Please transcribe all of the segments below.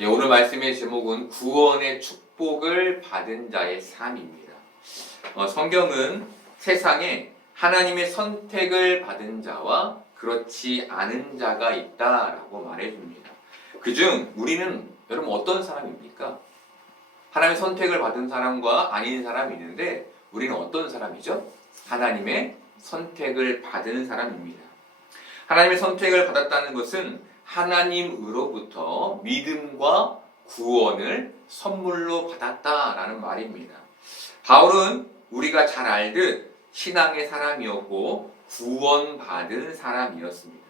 오늘 말씀의 제목은 구원의 축복을 받은 자의 삶입니다. 성경은 세상에 하나님의 선택을 받은 자와 그렇지 않은 자가 있다라고 말해줍니다. 그중 우리는 여러분 어떤 사람입니까? 하나님의 선택을 받은 사람과 아닌 사람이 있는데 우리는 어떤 사람이죠? 하나님의 선택을 받은 사람입니다. 하나님의 선택을 받았다는 것은 하나님으로부터 믿음과 구원을 선물로 받았다라는 말입니다. 바울은 우리가 잘 알듯 신앙의 사람이었고 구원받은 사람이었습니다.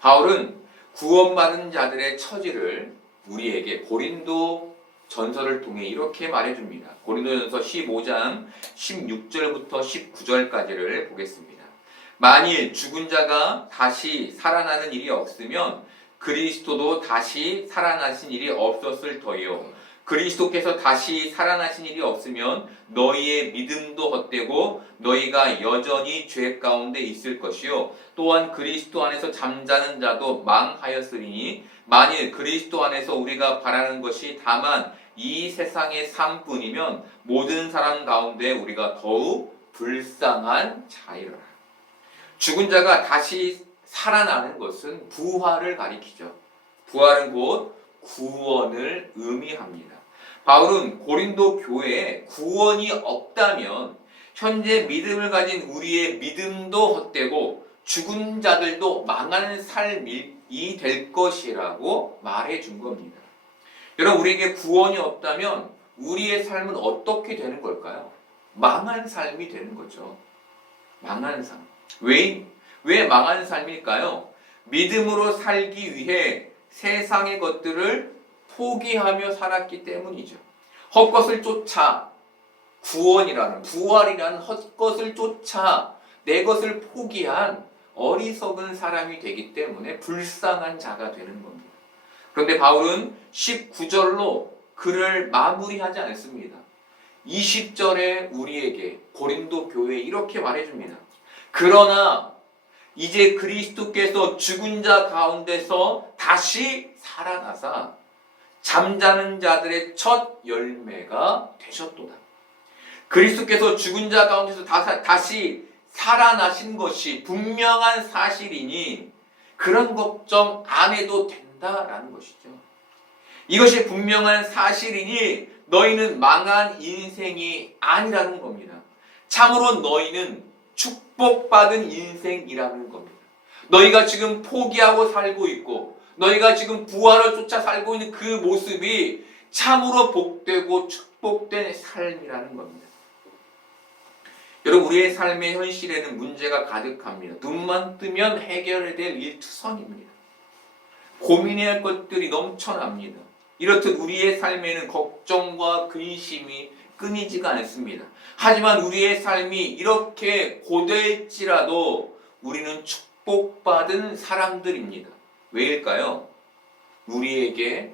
바울은 구원받은 자들의 처지를 우리에게 고린도 전서를 통해 이렇게 말해줍니다. 고린도전서 15장 16절부터 19절까지를 보겠습니다. 만일 죽은 자가 다시 살아나는 일이 없으면 그리스도도 다시 살아나신 일이 없었을 터이요. 그리스도께서 다시 살아나신 일이 없으면 너희의 믿음도 헛되고 너희가 여전히 죄 가운데 있을 것이요. 또한 그리스도 안에서 잠자는 자도 망하였으리니 만일 그리스도 안에서 우리가 바라는 것이 다만 이 세상의 삶뿐이면 모든 사람 가운데 우리가 더욱 불쌍한 자이라. 죽은 자가 다시 살아나는 것은 부활을 가리키죠. 부활은 곧 구원을 의미합니다. 바울은 고린도 교회에 구원이 없다면 현재 믿음을 가진 우리의 믿음도 헛되고 죽은 자들도 망하는 삶이 될 것이라고 말해준 겁니다. 여러분, 우리에게 구원이 없다면 우리의 삶은 어떻게 되는 걸까요? 망한 삶이 되는 거죠. 망한 삶. 왜 망한 삶일까요? 믿음으로 살기 위해 세상의 것들을 포기하며 살았기 때문이죠. 헛것을 쫓아 구원이라는 부활이라는 헛것을 쫓아 내 것을 포기한 어리석은 사람이 되기 때문에 불쌍한 자가 되는 겁니다. 그런데 바울은 19절로 글을 마무리하지 않습니다. 20절에 우리에게 고린도 교회에 이렇게 말해줍니다. 그러나 이제 그리스도께서 죽은 자 가운데서 다시 살아나사 잠자는 자들의 첫 열매가 되셨도다. 그리스도께서 죽은 자 가운데서 다시 살아나신 것이 분명한 사실이니 그런 걱정 안 해도 된다라는 것이죠. 이것이 분명한 사실이니 너희는 망한 인생이 아니라는 겁니다. 참으로 너희는 축복받은 인생이라는 겁니다. 너희가 지금 포기하고 살고 있고 너희가 지금 부활을 쫓아 살고 있는 그 모습이 참으로 복되고 축복된 삶이라는 겁니다. 여러분, 우리의 삶의 현실에는 문제가 가득합니다. 눈만 뜨면 해결될 일투성입니다. 고민해야 할 것들이 넘쳐납니다. 이렇듯 우리의 삶에는 걱정과 근심이 끊이지가 않습니다. 하지만 우리의 삶이 이렇게 고될지라도 우리는 축복받은 사람들입니다. 왜일까요? 우리에게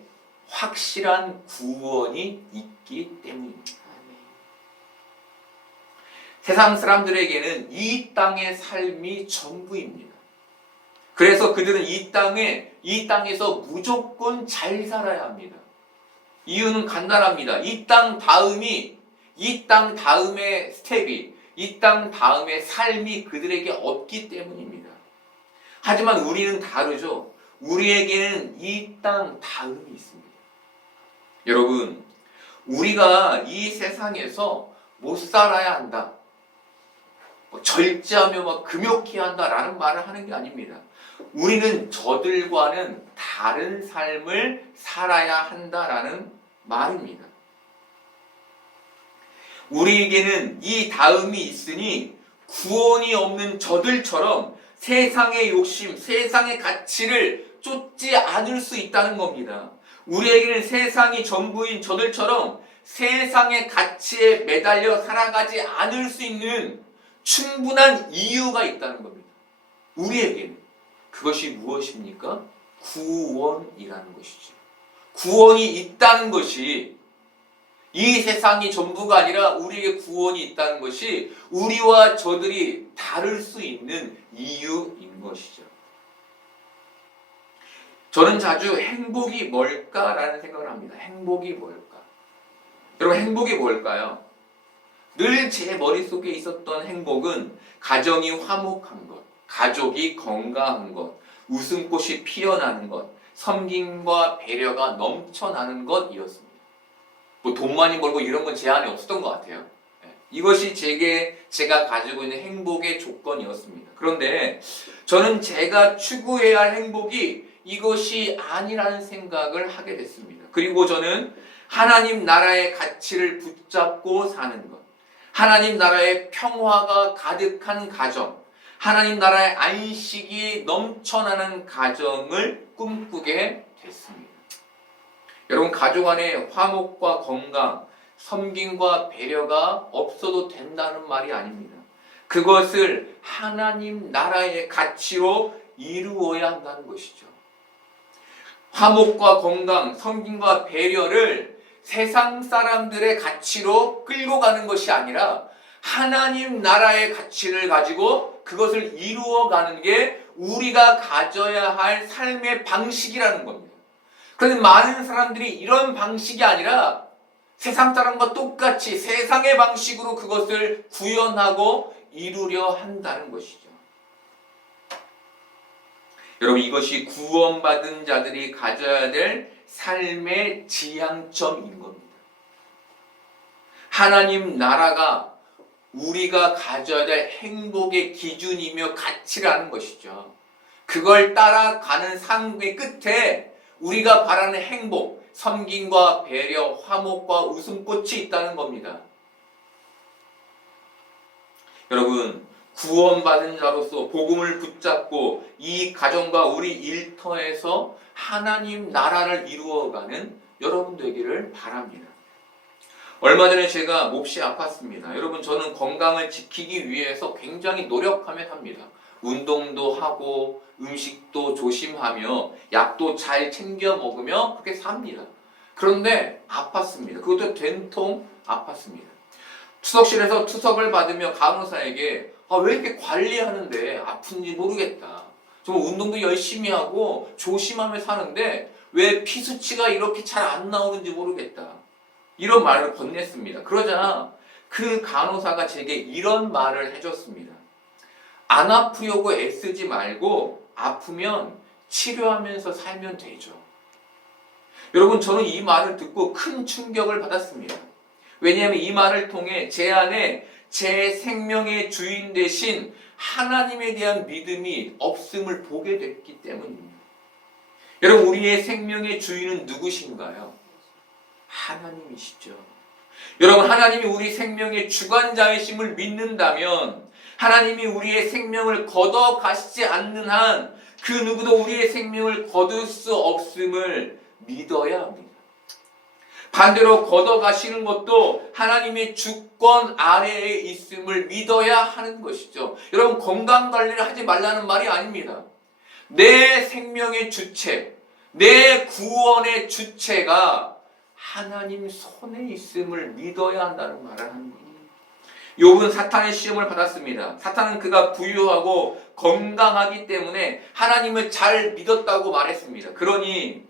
확실한 구원이 있기 때문입니다. 세상 사람들에게는 이 땅의 삶이 전부입니다. 그래서 그들은 이 땅에서 무조건 잘 살아야 합니다. 이유는 간단합니다. 이 땅 다음의 스텝이, 이 땅 다음의 삶이 그들에게 없기 때문입니다. 하지만 우리는 다르죠. 우리에게는 이 땅 다음이 있습니다. 여러분, 우리가 이 세상에서 못 살아야 한다, 절제하며 금욕해야 한다라는 말을 하는 게 아닙니다. 우리는 저들과는 다른 삶을 살아야 한다라는 말입니다. 우리에게는 이 다음이 있으니 구원이 없는 저들처럼 세상의 욕심, 세상의 가치를 쫓지 않을 수 있다는 겁니다. 우리에게는 세상이 전부인 저들처럼 세상의 가치에 매달려 살아가지 않을 수 있는 충분한 이유가 있다는 겁니다. 우리에게는. 그것이 무엇입니까? 구원이라는 것이죠. 구원이 있다는 것이, 이 세상이 전부가 아니라 우리에게 구원이 있다는 것이 우리와 저들이 다를 수 있는 이유인 것이죠. 저는 자주 행복이 뭘까라는 생각을 합니다. 행복이 뭘까? 여러분, 행복이 뭘까요? 늘 제 머릿속에 있었던 행복은 가정이 화목한 것, 가족이 건강한 것, 웃음꽃이 피어나는 것, 섬김과 배려가 넘쳐나는 것이었습니다. 뭐 돈 많이 벌고 이런 건 제한이 없었던 것 같아요. 이것이 제가 가지고 있는 행복의 조건이었습니다. 그런데 저는 제가 추구해야 할 행복이 이것이 아니라는 생각을 하게 됐습니다. 그리고 저는 하나님 나라의 가치를 붙잡고 사는 것, 하나님 나라의 평화가 가득한 가정, 하나님 나라의 안식이 넘쳐나는 가정을 꿈꾸게 됐습니다. 여러분, 가족 안에 화목과 건강, 섬김과 배려가 없어도 된다는 말이 아닙니다. 그것을 하나님 나라의 가치로 이루어야 한다는 것이죠. 화목과 건강, 섬김과 배려를 세상 사람들의 가치로 끌고 가는 것이 아니라 하나님 나라의 가치를 가지고 그것을 이루어가는 게 우리가 가져야 할 삶의 방식이라는 겁니다. 그런데 많은 사람들이 이런 방식이 아니라 세상 사람과 똑같이 세상의 방식으로 그것을 구현하고 이루려 한다는 것이죠. 여러분, 이것이 구원받은 자들이 가져야 될 삶의 지향점인 겁니다. 하나님 나라가 우리가 가져야 될 행복의 기준이며 가치라는 것이죠. 그걸 따라가는 삶의 끝에 우리가 바라는 행복, 섬김과 배려, 화목과 웃음꽃이 있다는 겁니다. 여러분, 구원받은 자로서 복음을 붙잡고 이 가정과 우리 일터에서 하나님 나라를 이루어가는 여러분 되기를 바랍니다. 얼마 전에 제가 몹시 아팠습니다. 여러분, 저는 건강을 지키기 위해서 굉장히 노력하며 삽니다. 운동도 하고 음식도 조심하며 약도 잘 챙겨 먹으며 그렇게 삽니다. 그런데 아팠습니다. 그것도 된통 아팠습니다. 추석실에서 투석을 받으며 간호사에게 왜 이렇게 관리하는데 아픈지 모르겠다. 정말 운동도 열심히 하고 조심하며 사는데 왜 피 수치가 이렇게 잘 안 나오는지 모르겠다. 이런 말을 건넸습니다. 그러자 그 간호사가 제게 이런 말을 해줬습니다. 안 아프려고 애쓰지 말고 아프면 치료하면서 살면 되죠. 여러분, 저는 이 말을 듣고 큰 충격을 받았습니다. 왜냐하면 이 말을 통해 제 안에 제 생명의 주인 되신 하나님에 대한 믿음이 없음을 보게 됐기 때문입니다. 여러분, 우리의 생명의 주인은 누구신가요? 하나님이시죠. 여러분, 하나님이 우리 생명의 주관자이심을 믿는다면 하나님이 우리의 생명을 걷어 가시지 않는 한 그 누구도 우리의 생명을 거둘 수 없음을 믿어야 합니다. 반대로 걷어 가시는 것도 하나님의 주권 아래에 있음을 믿어야 하는 것이죠. 여러분, 건강 관리를 하지 말라는 말이 아닙니다. 내 생명의 주체, 내 구원의 주체가 하나님 손에 있음을 믿어야 한다는 말을 하는 겁니다. 욥은 사탄의 시험을 받았습니다. 사탄은 그가 부유하고 건강하기 때문에 하나님을 잘 믿었다고 말했습니다. 그러니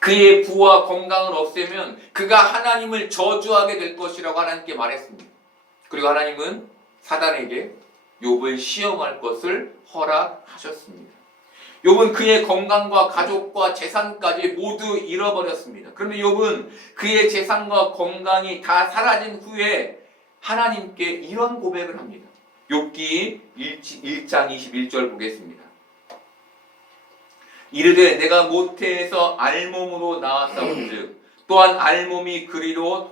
그의 부와 건강을 없애면 그가 하나님을 저주하게 될 것이라고 하나님께 말했습니다. 그리고 하나님은 사단에게 욥을 시험할 것을 허락하셨습니다. 욥은 그의 건강과 가족과 재산까지 모두 잃어버렸습니다. 그런데 욥은 그의 재산과 건강이 다 사라진 후에 하나님께 이런 고백을 합니다. 욥기 1장 21절 보겠습니다. 이르되 내가 모태에서 알몸으로 나왔사온즉 또한 알몸이 그리로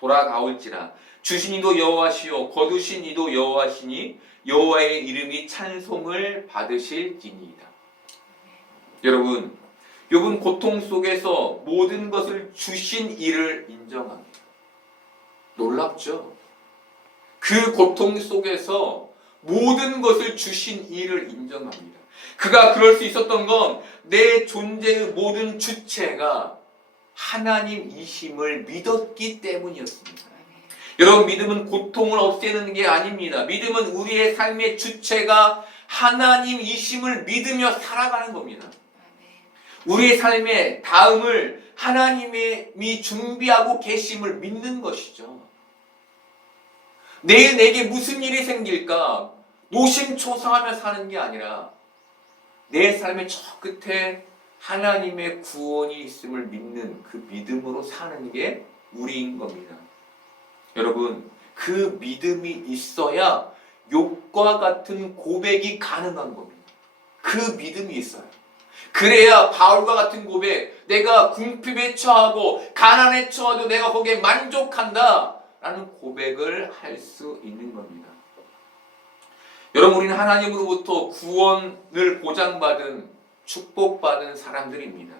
돌아가올지라 주신 이도 여호와시요 거두신 이도 여호와시니 여호와의 이름이 찬송을 받으실지니이다. 여러분, 욥은 고통 속에서 모든 것을 주신 이를 인정합니다. 놀랍죠? 그 고통 속에서 모든 것을 주신 이를 인정합니다. 그가 그럴 수 있었던 건 내 존재의 모든 주체가 하나님이심을 믿었기 때문이었습니다. 여러분, 믿음은 고통을 없애는 게 아닙니다. 믿음은 우리의 삶의 주체가 하나님이심을 믿으며 살아가는 겁니다. 우리의 삶의 다음을 하나님이 준비하고 계심을 믿는 것이죠. 내일 내게 무슨 일이 생길까 노심초사하며 사는 게 아니라 내 삶의 저 끝에 하나님의 구원이 있음을 믿는 그 믿음으로 사는 게 우리인 겁니다. 여러분, 그 믿음이 있어야 욥과 같은 고백이 가능한 겁니다. 그 믿음이 있어요. 그래야 바울과 같은 고백, 내가 궁핍에 처하고 가난에 처해도 내가 거기에 만족한다 라는 고백을 할 수 있는 겁니다. 여러분, 우리는 하나님으로부터 구원을 보장받은 축복받은 사람들입니다.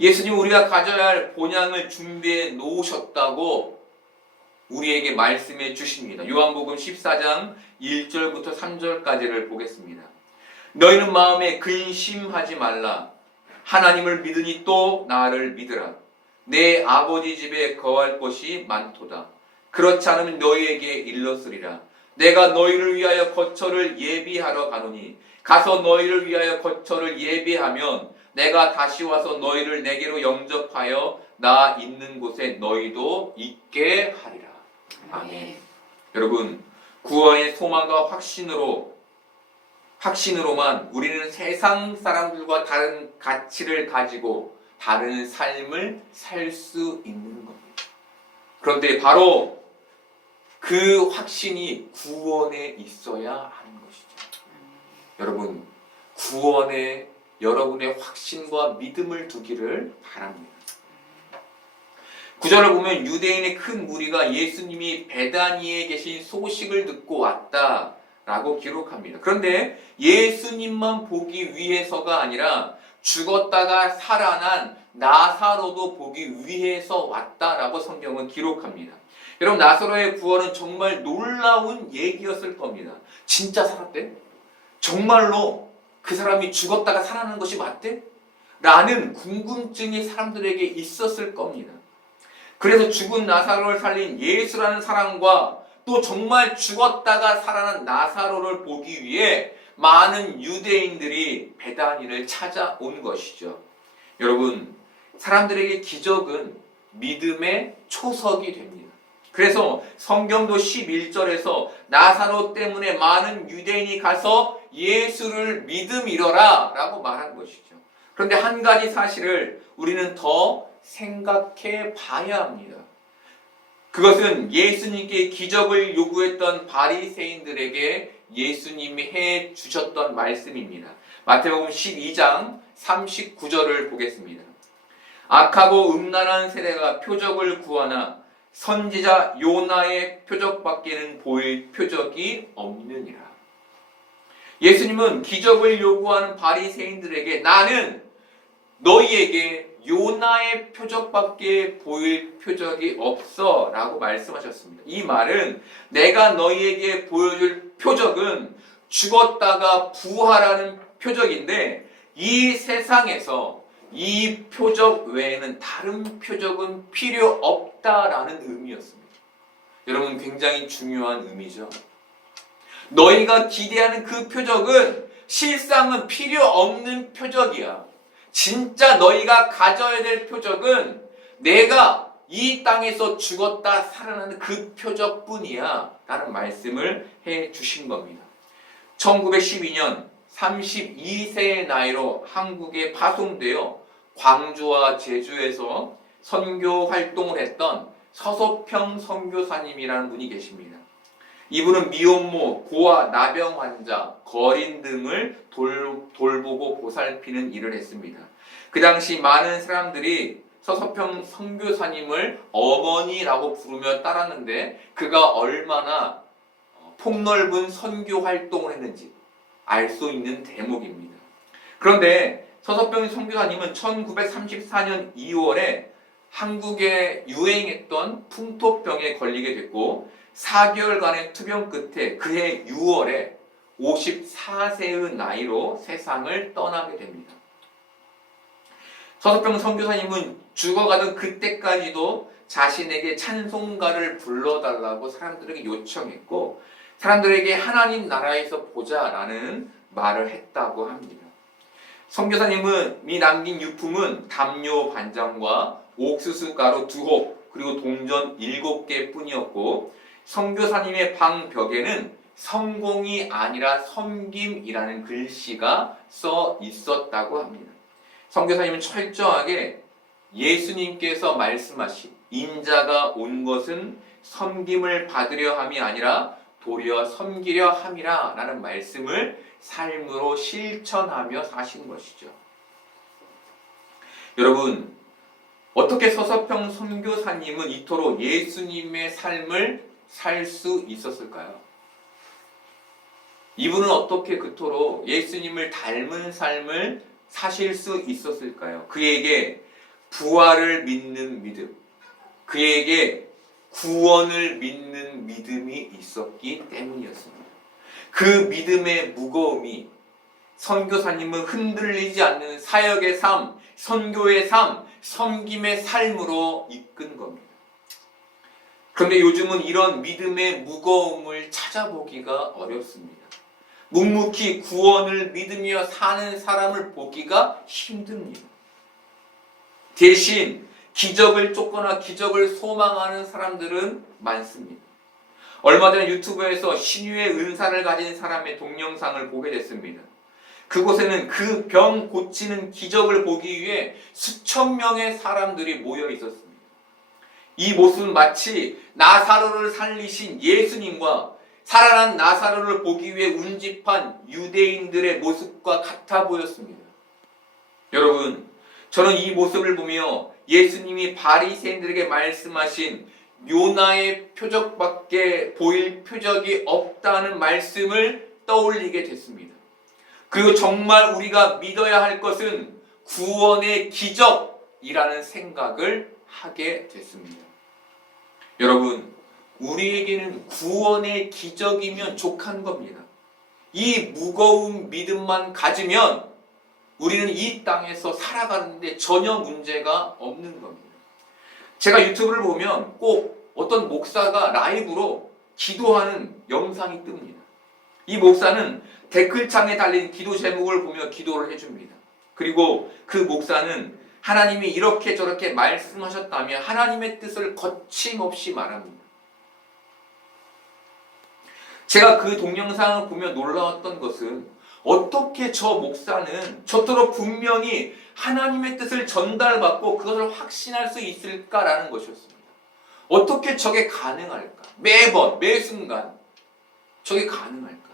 예수님 우리가 가져야 할 본향을 준비해 놓으셨다고 우리에게 말씀해 주십니다. 요한복음 14장 1절부터 3절까지를 보겠습니다. 너희는 마음에 근심하지 말라. 하나님을 믿으니 또 나를 믿으라. 내 아버지 집에 거할 곳이 많도다. 그렇지 않으면 너희에게 일렀으리라. 내가 너희를 위하여 거처를 예비하러 가노니 가서 너희를 위하여 거처를 예비하면 내가 다시 와서 너희를 내게로 영접하여 나 있는 곳에 너희도 있게 하리라. 아멘. 여러분, 구원의 소망과 확신으로만 우리는 세상 사람들과 다른 가치를 가지고 다른 삶을 살 수 있는 겁니다. 그런데 바로 그 확신이 구원에 있어야 하는 것이죠. 여러분, 구원에 여러분의 확신과 믿음을 두기를 바랍니다. 9절을 보면 유대인의 큰 무리가 예수님이 베다니에 계신 소식을 듣고 왔다라고 기록합니다. 그런데 예수님만 보기 위해서가 아니라 죽었다가 살아난 나사로도 보기 위해서 왔다라고 성경은 기록합니다. 여러분, 나사로의 구원은 정말 놀라운 얘기였을 겁니다. 진짜 살았대? 정말로 그 사람이 죽었다가 살아난 것이 맞대? 라는 궁금증이 사람들에게 있었을 겁니다. 그래서 죽은 나사로를 살린 예수라는 사람과 또 정말 죽었다가 살아난 나사로를 보기 위해 많은 유대인들이 베다니를 찾아온 것이죠. 여러분, 사람들에게 기적은 믿음의 초석이 됩니다. 그래서 성경도 11절에서 나사로 때문에 많은 유대인이 가서 예수를 믿음이러라 라고 말한 것이죠. 그런데 한 가지 사실을 우리는 더 생각해 봐야 합니다. 그것은 예수님께 기적을 요구했던 바리새인들에게 예수님이 해 주셨던 말씀입니다. 마태복음 12장 39절을 보겠습니다. 악하고 음란한 세대가 표적을 구하나 선지자 요나의 표적밖에는 보일 표적이 없느니라. 예수님은 기적을 요구하는 바리새인들에게 나는 너희에게 요나의 표적밖에 보일 표적이 없어 라고 말씀하셨습니다. 이 말은 내가 너희에게 보여줄 표적은 죽었다가 부활하는 표적인데 이 세상에서 이 표적 외에는 다른 표적은 필요 없다라는 의미였습니다. 여러분, 굉장히 중요한 의미죠. 너희가 기대하는 그 표적은 실상은 필요 없는 표적이야. 진짜 너희가 가져야 될 표적은 내가 이 땅에서 죽었다 살아나는 그 표적뿐이야 라는 말씀을 해 주신 겁니다. 1912년 32세의 나이로 한국에 파송되어 광주와 제주에서 선교 활동을 했던 서소평 선교사님이라는 분이 계십니다. 이분은 미혼모, 고아, 나병 환자, 거린 등을 돌보고 보살피는 일을 했습니다. 그 당시 많은 사람들이 서소평 선교사님을 어머니라고 부르며 따랐는데 그가 얼마나 폭넓은 선교 활동을 했는지 알 수 있는 대목입니다. 그런데 서소평 선교사님은 1934년 2월에 한국에 유행했던 풍토병에 걸리게 됐고 4개월간의 투병 끝에 그해 6월에 54세의 나이로 세상을 떠나게 됩니다. 서소평 선교사님은 죽어가던 그때까지도 자신에게 찬송가를 불러달라고 사람들에게 요청했고 사람들에게 하나님 나라에서 보자라는 말을 했다고 합니다. 선교사님이 남긴 유품은 담요 반장과 옥수수 가루 2홉 그리고 동전 7개 뿐이었고 선교사님의 방 벽에는 성공이 아니라 섬김이라는 글씨가 써 있었다고 합니다. 선교사님은 철저하게 예수님께서 말씀하신 인자가 온 것은 섬김을 받으려 함이 아니라 도리어 섬기려 함이라 라는 말씀을 삶으로 실천하며 사신 것이죠. 여러분, 어떻게 서서평 선교사님은 이토록 예수님의 삶을 살 수 있었을까요? 이분은 어떻게 그토록 예수님을 닮은 삶을 사실 수 있었을까요? 그에게 부활을 믿는 믿음, 그에게 구원을 믿는 믿음이 있었기 때문이었습니다. 그 믿음의 무거움이 선교사님은 흔들리지 않는 사역의 삶, 선교의 삶, 섬김의 삶으로 이끈 겁니다. 그런데 요즘은 이런 믿음의 무거움을 찾아보기가 어렵습니다. 묵묵히 구원을 믿으며 사는 사람을 보기가 힘듭니다. 대신 기적을 쫓거나 기적을 소망하는 사람들은 많습니다. 얼마 전에 유튜브에서 신유의 은사를 가진 사람의 동영상을 보게 됐습니다. 그곳에는 그 병 고치는 기적을 보기 위해 수천 명의 사람들이 모여 있었습니다. 이 모습은 마치 나사로를 살리신 예수님과 살아난 나사로를 보기 위해 운집한 유대인들의 모습과 같아 보였습니다. 여러분, 저는 이 모습을 보며 예수님이 바리새인들에게 말씀하신 요나의 표적밖에 보일 표적이 없다는 말씀을 떠올리게 됐습니다. 그리고 정말 우리가 믿어야 할 것은 구원의 기적이라는 생각을 하게 됐습니다. 여러분, 우리에게는 구원의 기적이면 족한 겁니다. 이 무거운 믿음만 가지면 우리는 이 땅에서 살아가는데 전혀 문제가 없는 겁니다. 제가 유튜브를 보면 꼭 어떤 목사가 라이브로 기도하는 영상이 뜹니다. 이 목사는 댓글창에 달린 기도 제목을 보며 기도를 해줍니다. 그리고 그 목사는 하나님이 이렇게 저렇게 말씀하셨다며 하나님의 뜻을 거침없이 말합니다. 제가 그 동영상을 보며 놀라웠던 것은 어떻게 저 목사는 저토록 분명히 하나님의 뜻을 전달받고 그것을 확신할 수 있을까라는 것이었습니다. 어떻게 저게 가능할까? 매번, 매 순간 저게 가능할까?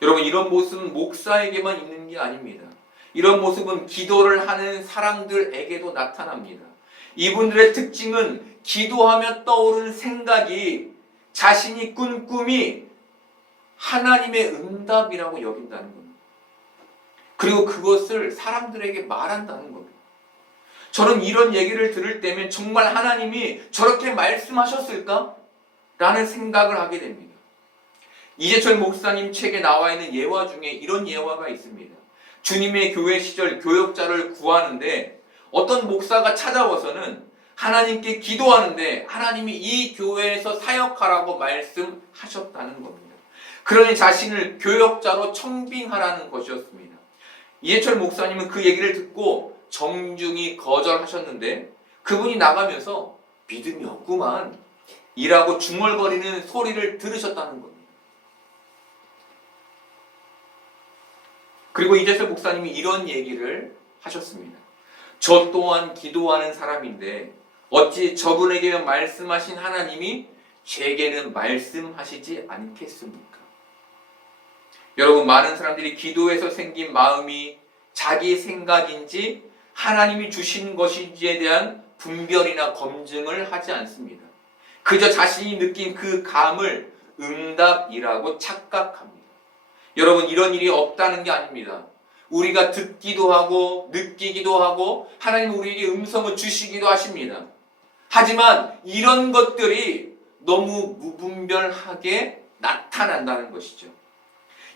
여러분, 이런 모습은 목사에게만 있는 게 아닙니다. 이런 모습은 기도를 하는 사람들에게도 나타납니다. 이분들의 특징은 기도하며 떠오르는 생각이 자신이 꾼 꿈이 하나님의 응답이라고 여긴다는 겁니다. 그리고 그것을 사람들에게 말한다는 겁니다. 저는 이런 얘기를 들을 때면 정말 하나님이 저렇게 말씀하셨을까? 라는 생각을 하게 됩니다. 이재철 목사님 책에 나와 있는 예화 중에 이런 예화가 있습니다. 주님의 교회 시절 교역자를 구하는데 어떤 목사가 찾아와서는 하나님께 기도하는데 하나님이 이 교회에서 사역하라고 말씀하셨다는 겁니다. 그러니 자신을 교역자로 청빙하라는 것이었습니다. 이해철 목사님은 그 얘기를 듣고 정중히 거절하셨는데 그분이 나가면서 믿음이 없구만 이라고 중얼거리는 소리를 들으셨다는 겁니다. 그리고 이재철 목사님이 이런 얘기를 하셨습니다. 저 또한 기도하는 사람인데 어찌 저분에게 말씀하신 하나님이 제게는 말씀하시지 않겠습니까? 여러분, 많은 사람들이 기도에서 생긴 마음이 자기 생각인지 하나님이 주신 것인지에 대한 분별이나 검증을 하지 않습니다. 그저 자신이 느낀 그 감을 응답이라고 착각합니다. 여러분, 이런 일이 없다는 게 아닙니다. 우리가 듣기도 하고 느끼기도 하고 하나님 우리에게 음성을 주시기도 하십니다. 하지만 이런 것들이 너무 무분별하게 나타난다는 것이죠.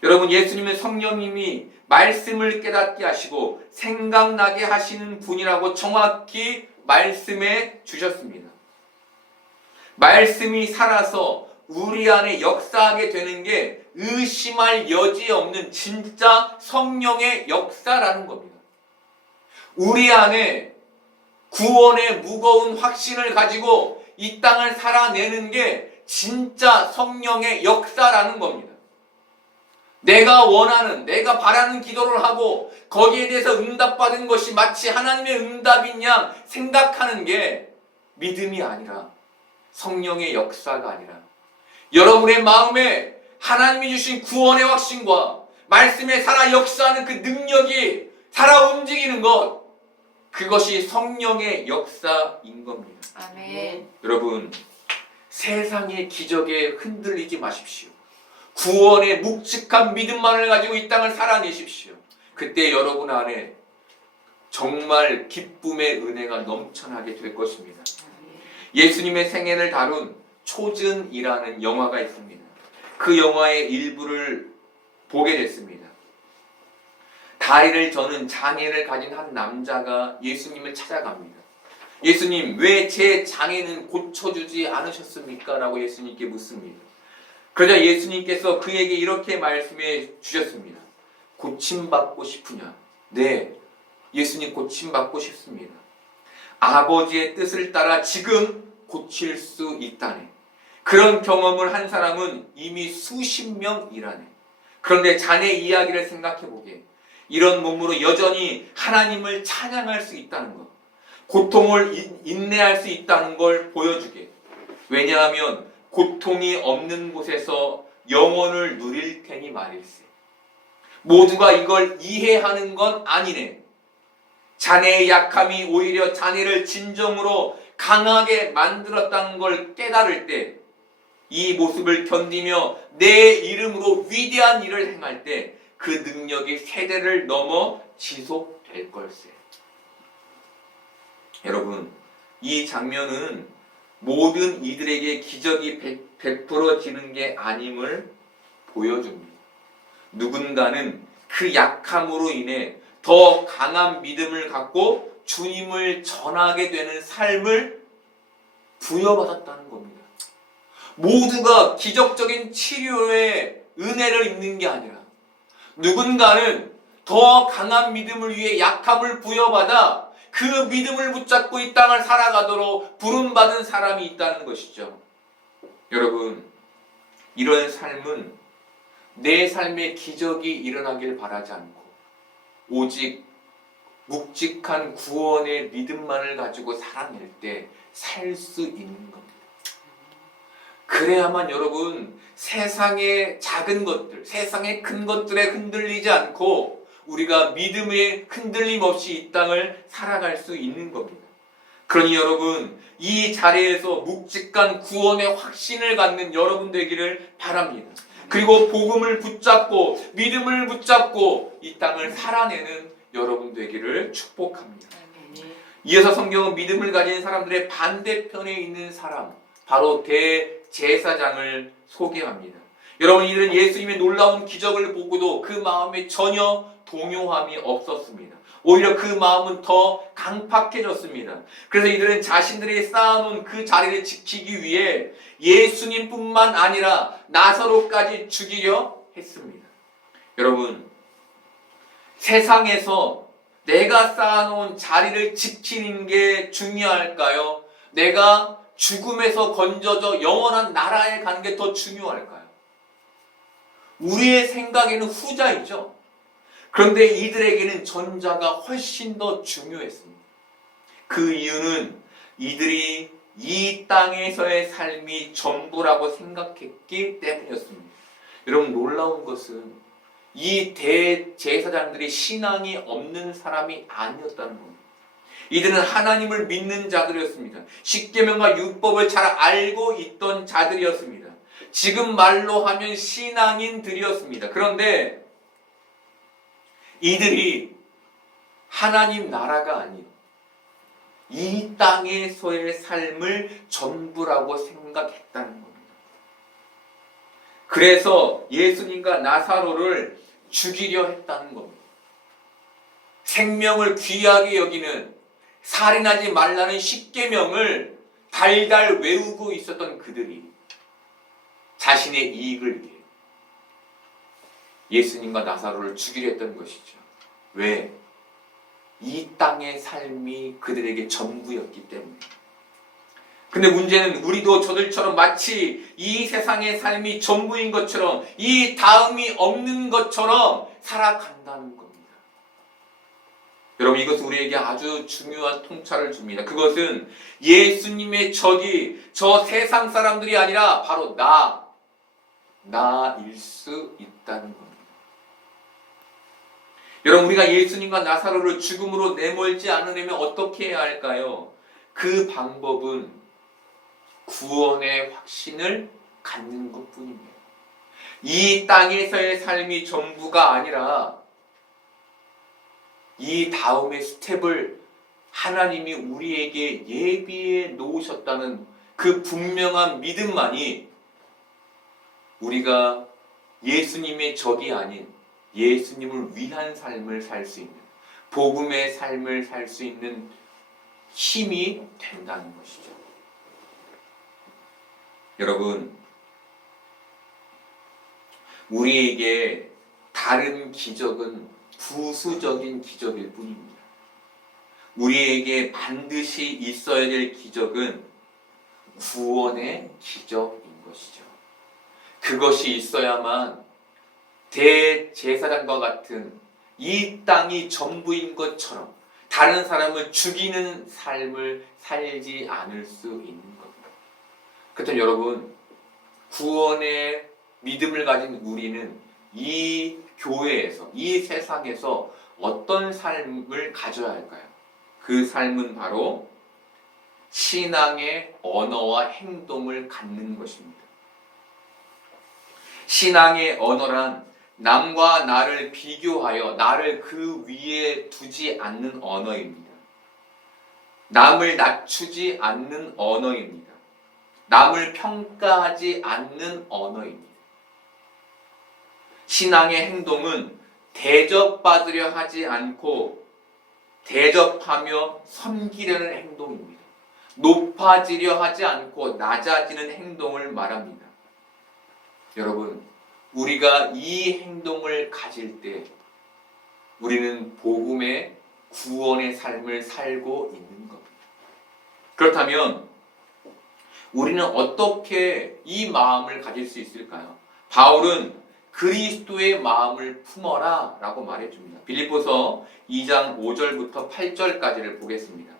여러분, 예수님은 성령님이 말씀을 깨닫게 하시고 생각나게 하시는 분이라고 정확히 말씀해 주셨습니다. 말씀이 살아서 우리 안에 역사하게 되는 게 의심할 여지 없는 진짜 성령의 역사라는 겁니다. 우리 안에 구원의 무거운 확신을 가지고 이 땅을 살아내는 게 진짜 성령의 역사라는 겁니다. 내가 원하는, 내가 바라는 기도를 하고 거기에 대해서 응답받은 것이 마치 하나님의 응답인 양 생각하는 게 믿음이 아니라, 성령의 역사가 아니라, 여러분의 마음에 하나님이 주신 구원의 확신과 말씀에 살아 역사하는 그 능력이 살아 움직이는 것, 그것이 성령의 역사인 겁니다. 아멘. 여러분, 세상의 기적에 흔들리지 마십시오. 구원의 묵직한 믿음만을 가지고 이 땅을 살아내십시오. 그때 여러분 안에 정말 기쁨의 은혜가 넘쳐나게 될 것입니다. 예수님의 생애를 다룬 초즌이라는 영화가 있습니다. 그 영화의 일부를 보게 됐습니다. 다리를 저는 장애를 가진 한 남자가 예수님을 찾아갑니다. 예수님, 왜 제 장애는 고쳐주지 않으셨습니까? 라고 예수님께 묻습니다. 그러자 예수님께서 그에게 이렇게 말씀해 주셨습니다. 고침받고 싶으냐? 네, 예수님 고침받고 싶습니다. 아버지의 뜻을 따라 지금 고칠 수 있다네. 그런 경험을 한 사람은 이미 수십 명이라네. 그런데 자네 이야기를 생각해보게. 이런 몸으로 여전히 하나님을 찬양할 수 있다는 것, 고통을 인내할 수 있다는 걸 보여주게. 왜냐하면 고통이 없는 곳에서 영원을 누릴 테니 말일세. 모두가 이걸 이해하는 건 아니네. 자네의 약함이 오히려 자네를 진정으로 강하게 만들었다는 걸 깨달을 때, 이 모습을 견디며 내 이름으로 위대한 일을 행할 때 그 능력이 세대를 넘어 지속될 걸세. 여러분, 이 장면은 모든 이들에게 기적이 베풀어지는 게 아님을 보여줍니다. 누군가는 그 약함으로 인해 더 강한 믿음을 갖고 주님을 전하게 되는 삶을 부여받았다는 겁니다. 모두가 기적적인 치료의 은혜를 입는 게 아니라 누군가는 더 강한 믿음을 위해 약함을 부여받아 그 믿음을 붙잡고 이 땅을 살아가도록 부름받은 사람이 있다는 것이죠. 여러분, 이런 삶은 내 삶에 기적이 일어나길 바라지 않고 오직 묵직한 구원의 믿음만을 가지고 살아낼 때 살 수 있는 겁니다. 그래야만 여러분, 세상의 작은 것들, 세상의 큰 것들에 흔들리지 않고 우리가 믿음의 흔들림 없이 이 땅을 살아갈 수 있는 겁니다. 그러니 여러분, 이 자리에서 묵직한 구원의 확신을 갖는 여러분 되기를 바랍니다. 그리고 복음을 붙잡고 믿음을 붙잡고 이 땅을 살아내는 여러분 되기를 축복합니다. 이어서 성경은 믿음을 가진 사람들의 반대편에 있는 사람, 바로 대제사장을 소개합니다. 여러분, 이들은 예수님의 놀라운 기적을 보고도 그 마음에 전혀 동요함이 없었습니다. 오히려 그 마음은 더 강팍해졌습니다. 그래서 이들은 자신들이 쌓아놓은 그 자리를 지키기 위해 예수님뿐만 아니라 나사로까지 죽이려 했습니다. 여러분, 세상에서 내가 쌓아놓은 자리를 지키는 게 중요할까요? 내가 죽음에서 건져져 영원한 나라에 가는 게 더 중요할까요? 우리의 생각에는 후자이죠. 그런데 이들에게는 전자가 훨씬 더 중요했습니다. 그 이유는 이들이 이 땅에서의 삶이 전부라고 생각했기 때문이었습니다. 여러분, 놀라운 것은 이 대제사장들이 신앙이 없는 사람이 아니었다는 겁니다. 이들은 하나님을 믿는 자들이었습니다. 십계명과 율법을 잘 알고 있던 자들이었습니다. 지금 말로 하면 신앙인들이었습니다. 그런데 이들이 하나님 나라가 아닌 이 땅에서의 삶을 전부라고 생각했다는 겁니다. 그래서 예수님과 나사로를 죽이려 했다는 겁니다. 생명을 귀하게 여기는, 살인하지 말라는 십계명을 달달 외우고 있었던 그들이 자신의 이익을 위해 예수님과 나사로를 죽이려 했던 것이죠. 왜? 이 땅의 삶이 그들에게 전부였기 때문에. 근데 문제는 우리도 저들처럼 마치 이 세상의 삶이 전부인 것처럼, 이 다음이 없는 것처럼 살아간다는 겁니다. 여러분, 이것은 우리에게 아주 중요한 통찰을 줍니다. 그것은 예수님의 적이 저 세상 사람들이 아니라 바로 나일 수 있다는 겁니다. 여러분, 우리가 예수님과 나사로를 죽음으로 내몰지 않으려면 어떻게 해야 할까요? 그 방법은 구원의 확신을 갖는 것뿐입니다. 이 땅에서의 삶이 전부가 아니라 이 다음의 스텝을 하나님이 우리에게 예비해 놓으셨다는 그 분명한 믿음만이 우리가 예수님의 적이 아닌 예수님을 위한 삶을 살 수 있는, 복음의 삶을 살 수 있는 힘이 된다는 것이죠. 여러분, 우리에게 다른 기적은 부수적인 기적일 뿐입니다. 우리에게 반드시 있어야 될 기적은 구원의 기적인 것이죠. 그것이 있어야만 대제사장과 같은 이 땅이 전부인 것처럼 다른 사람을 죽이는 삶을 살지 않을 수 있는 겁니다. 그렇다면 여러분, 구원의 믿음을 가진 우리는 이 교회에서, 이 세상에서 어떤 삶을 가져야 할까요? 그 삶은 바로 신앙의 언어와 행동을 갖는 것입니다. 신앙의 언어란 남과 나를 비교하여 나를 그 위에 두지 않는 언어입니다. 남을 낮추지 않는 언어입니다. 남을 평가하지 않는 언어입니다. 신앙의 행동은 대접받으려 하지 않고 대접하며 섬기려는 행동입니다. 높아지려 하지 않고 낮아지는 행동을 말합니다. 여러분, 우리가 이 행동을 가질 때 우리는 복음의 구원의 삶을 살고 있는 겁니다. 그렇다면 우리는 어떻게 이 마음을 가질 수 있을까요? 바울은 그리스도의 마음을 품어라 라고 말해줍니다. 빌립보서 2장 5절부터 8절까지를 보겠습니다.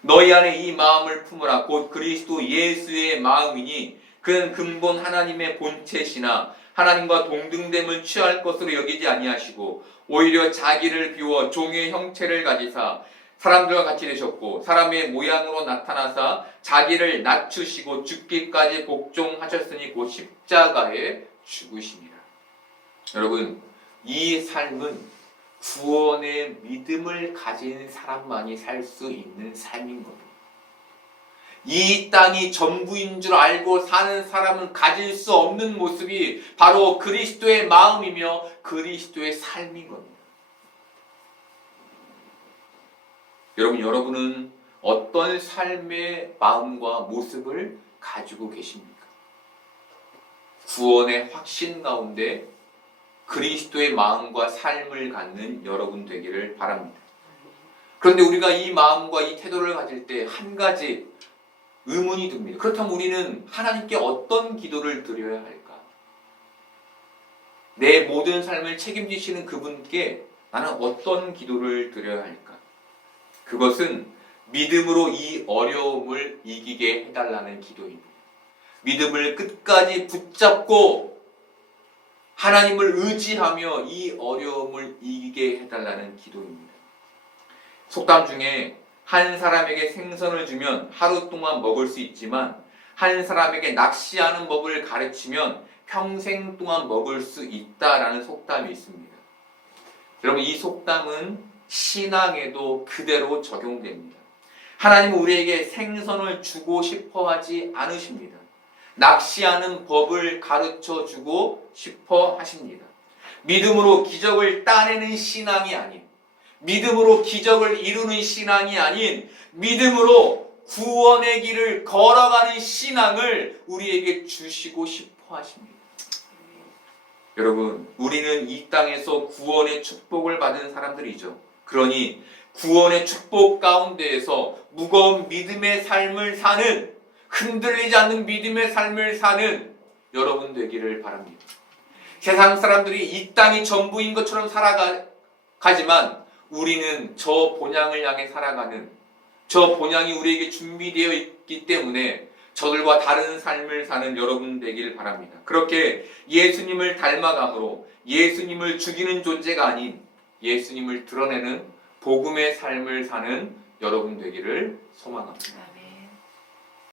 너희 안에 이 마음을 품으라. 곧 그리스도 예수의 마음이니 그는 근본 하나님의 본체시나 하나님과 동등됨을 취할 것으로 여기지 아니하시고 오히려 자기를 비워 종의 형체를 가지사 사람들과 같이 되셨고 사람의 모양으로 나타나사 자기를 낮추시고 죽기까지 복종하셨으니 곧 십자가에 죽으심이라. 여러분, 이 삶은 구원의 믿음을 가진 사람만이 살 수 있는 삶인 겁니다. 이 땅이 전부인 줄 알고 사는 사람은 가질 수 없는 모습이 바로 그리스도의 마음이며 그리스도의 삶인 겁니다. 여러분은 어떤 삶의 마음과 모습을 가지고 계십니까? 구원의 확신 가운데 그리스도의 마음과 삶을 갖는 여러분 되기를 바랍니다. 그런데 우리가 이 마음과 이 태도를 가질 때 한 가지 의문이 듭니다. 그렇다면 우리는 하나님께 어떤 기도를 드려야 할까? 내 모든 삶을 책임지시는 그분께 나는 어떤 기도를 드려야 할까? 그것은 믿음으로 이 어려움을 이기게 해달라는 기도입니다. 믿음을 끝까지 붙잡고 하나님을 의지하며 이 어려움을 이기게 해달라는 기도입니다. 속담 중에 한 사람에게 생선을 주면 하루 동안 먹을 수 있지만 한 사람에게 낚시하는 법을 가르치면 평생 동안 먹을 수 있다라는 속담이 있습니다. 여러분, 이 속담은 신앙에도 그대로 적용됩니다. 하나님은 우리에게 생선을 주고 싶어 하지 않으십니다. 낚시하는 법을 가르쳐 주고 싶어 하십니다. 믿음으로 기적을 따내는 신앙이 아닌, 믿음으로 기적을 이루는 신앙이 아닌 믿음으로 구원의 길을 걸어가는 신앙을 우리에게 주시고 싶어 선포하십니다. 여러분, 우리는 이 땅에서 구원의 축복을 받은 사람들이죠. 그러니 구원의 축복 가운데에서 무거운 믿음의 삶을 사는, 흔들리지 않는 믿음의 삶을 사는 여러분 되기를 바랍니다. 세상 사람들이 이 땅이 전부인 것처럼 살아가지만 우리는 저 본향을 향해 살아가는, 저 본향이 우리에게 준비되어 있기 때문에 저들과 다른 삶을 사는 여러분 되기를 바랍니다. 그렇게 예수님을 닮아감으로 예수님을 죽이는 존재가 아닌 예수님을 드러내는 복음의 삶을 사는 여러분 되기를 소망합니다.